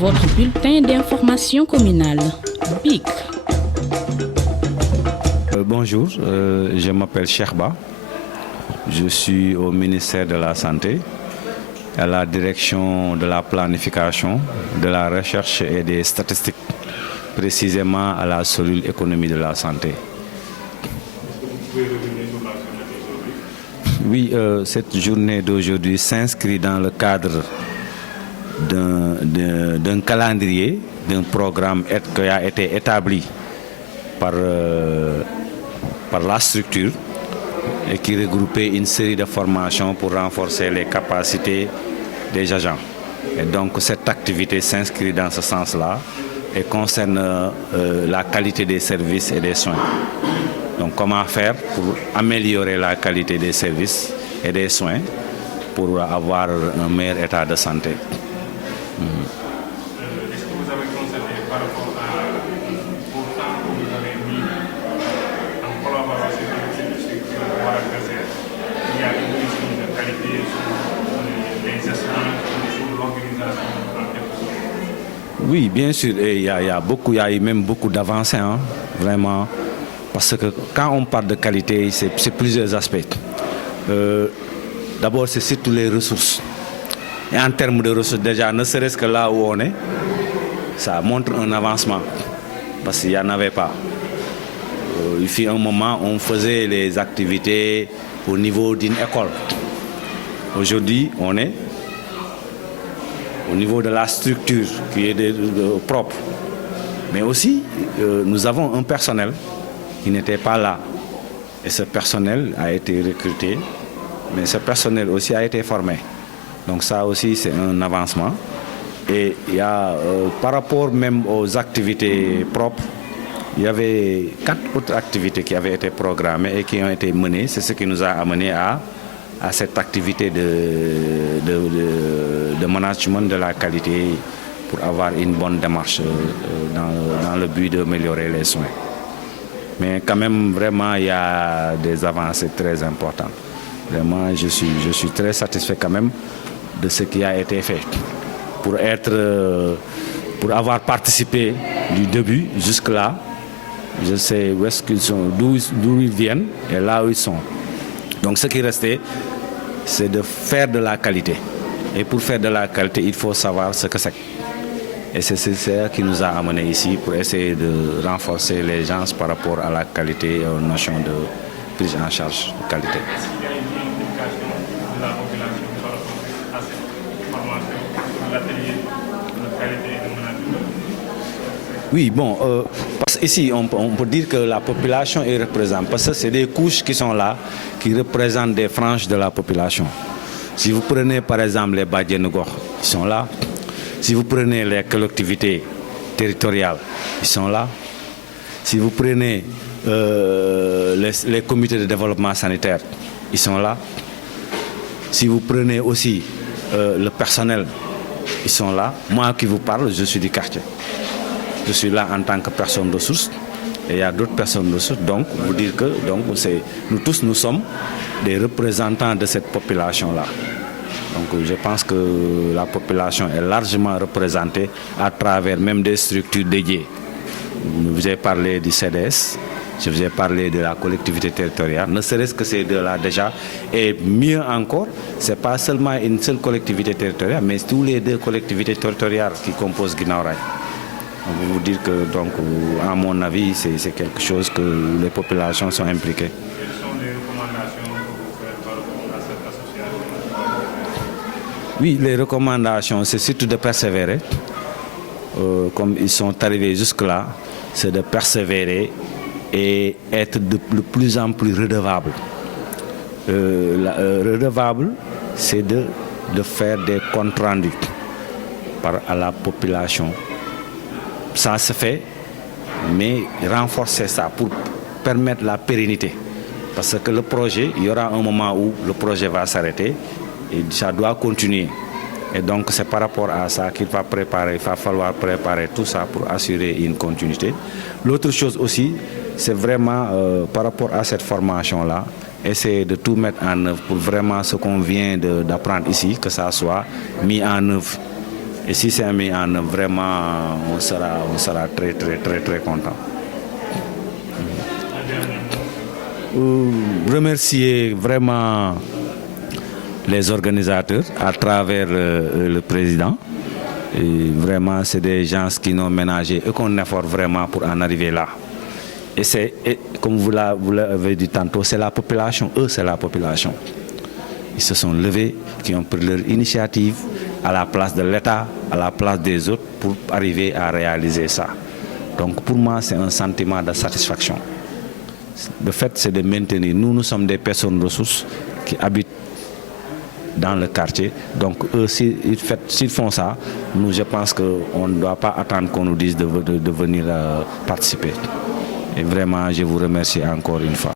Votre bulletin d'information communale, BIC. Bonjour, je m'appelle Cheikh-Ba. Je suis au ministère de la Santé, à la direction de la planification, de la recherche et des statistiques, précisément à la cellule économie de la santé. Oui, cette journée d'aujourd'hui s'inscrit dans le cadre d'un calendrier, d'un programme qui a été établi par la structure et qui regroupait une série de formations pour renforcer les capacités des agents. Et donc cette activité s'inscrit dans ce sens-là et concerne la qualité des services et des soins. Donc comment faire pour améliorer la qualité des services et des soins pour avoir un meilleur état de santé. Est-ce que vous avez constaté par rapport au temps que vous avez mis en collaboration avec cette structure Madagascar, il y a une mission de qualité sur les gestions, sur l'organisation en quelque sorte? Oui, bien sûr, il y a même beaucoup d'avancées, vraiment. Parce que quand on parle de qualité, c'est plusieurs aspects. D'abord, c'est surtout les ressources. Et en termes de ressources, déjà, ne serait-ce que là où on est, ça montre un avancement. Parce qu'il n'y en avait pas. Il fut un moment où on faisait les activités au niveau d'une école. Aujourd'hui, on est au niveau de la structure qui est propre. Mais aussi, nous avons un personnel qui n'était pas là. Et ce personnel a été recruté, mais ce personnel aussi a été formé. Donc ça aussi, c'est un avancement. Et il y a, par rapport même aux activités propres, il y avait 4 autres activités qui avaient été programmées et qui ont été menées. C'est ce qui nous a amené à cette activité de management de la qualité pour avoir une bonne démarche dans le but d'améliorer les soins. Mais quand même, vraiment, il y a des avancées très importantes. Vraiment, je suis très satisfait quand même de ce qui a été fait. Pour avoir participé du début jusque-là, je sais où est-ce qu'ils sont, d'où ils viennent et là où ils sont. Donc ce qui restait, c'est de faire de la qualité. Et pour faire de la qualité, il faut savoir ce que c'est. Et c'est ça qui nous a amenés ici pour essayer de renforcer les gens par rapport à la qualité et aux notions de prise en charge de qualité. Est-ce qu'il y a une implication de la population par rapport à cette formation sur l'atelier de qualité et de management? Oui, bon, parce qu'ici, on peut dire que la population est représentée, parce que c'est des couches qui sont là, qui représentent des franges de la population. Si vous prenez par exemple les Badjenogor, ils sont là. Si vous prenez les collectivités territoriales, ils sont là. Si vous prenez les comités de développement sanitaire, ils sont là. Si vous prenez aussi le personnel, ils sont là. Moi qui vous parle, je suis du quartier. Je suis là en tant que personne ressource. Et il y a d'autres personnes ressources. Donc, vous dire que nous tous, nous sommes des représentants de cette population-là. Donc je pense que la population est largement représentée à travers même des structures dédiées. Je vous ai parlé du CDS, je vous ai parlé de la collectivité territoriale, ne serait-ce que ces deux-là déjà. Et mieux encore, ce n'est pas seulement une seule collectivité territoriale, mais tous les 2 collectivités territoriales qui composent Guinaw Rail. Je vais vous dire que, donc, à mon avis, c'est quelque chose que les populations sont impliquées. Quelles sont les recommandations que vous faites par rapport à cette association? Oui, les recommandations, c'est surtout de persévérer. Comme ils sont arrivés jusque-là, c'est de persévérer et être de plus en plus redevable. Redevable, c'est de faire des comptes rendus à la population. Ça se fait, mais renforcer ça pour permettre la pérennité. Parce que le projet, il y aura un moment où le projet va s'arrêter et ça doit continuer. Et donc c'est par rapport à ça qu'il va falloir préparer tout ça pour assurer une continuité. L'autre chose aussi, c'est vraiment par rapport à cette formation-là, essayer de tout mettre en œuvre pour vraiment ce qu'on vient d'apprendre ici, que ça soit mis en œuvre Et si c'est mis en œuvre, vraiment, on sera très, très, très, très content. Remercier vraiment les organisateurs à travers le président. Et vraiment, c'est des gens qui n'ont ménagé aucun effort vraiment pour en arriver là. Et comme vous l'avez dit tantôt, c'est la population, c'est la population. Ils se sont levés, qui ont pris leur initiative à la place de l'État, à la place des autres pour arriver à réaliser ça. Donc pour moi, c'est un sentiment de satisfaction. Le fait, c'est de maintenir. Nous sommes des personnes ressources qui habitent dans le quartier. Donc eux, s'ils font ça, nous, je pense qu'on ne doit pas attendre qu'on nous dise de venir participer. Et vraiment, je vous remercie encore une fois.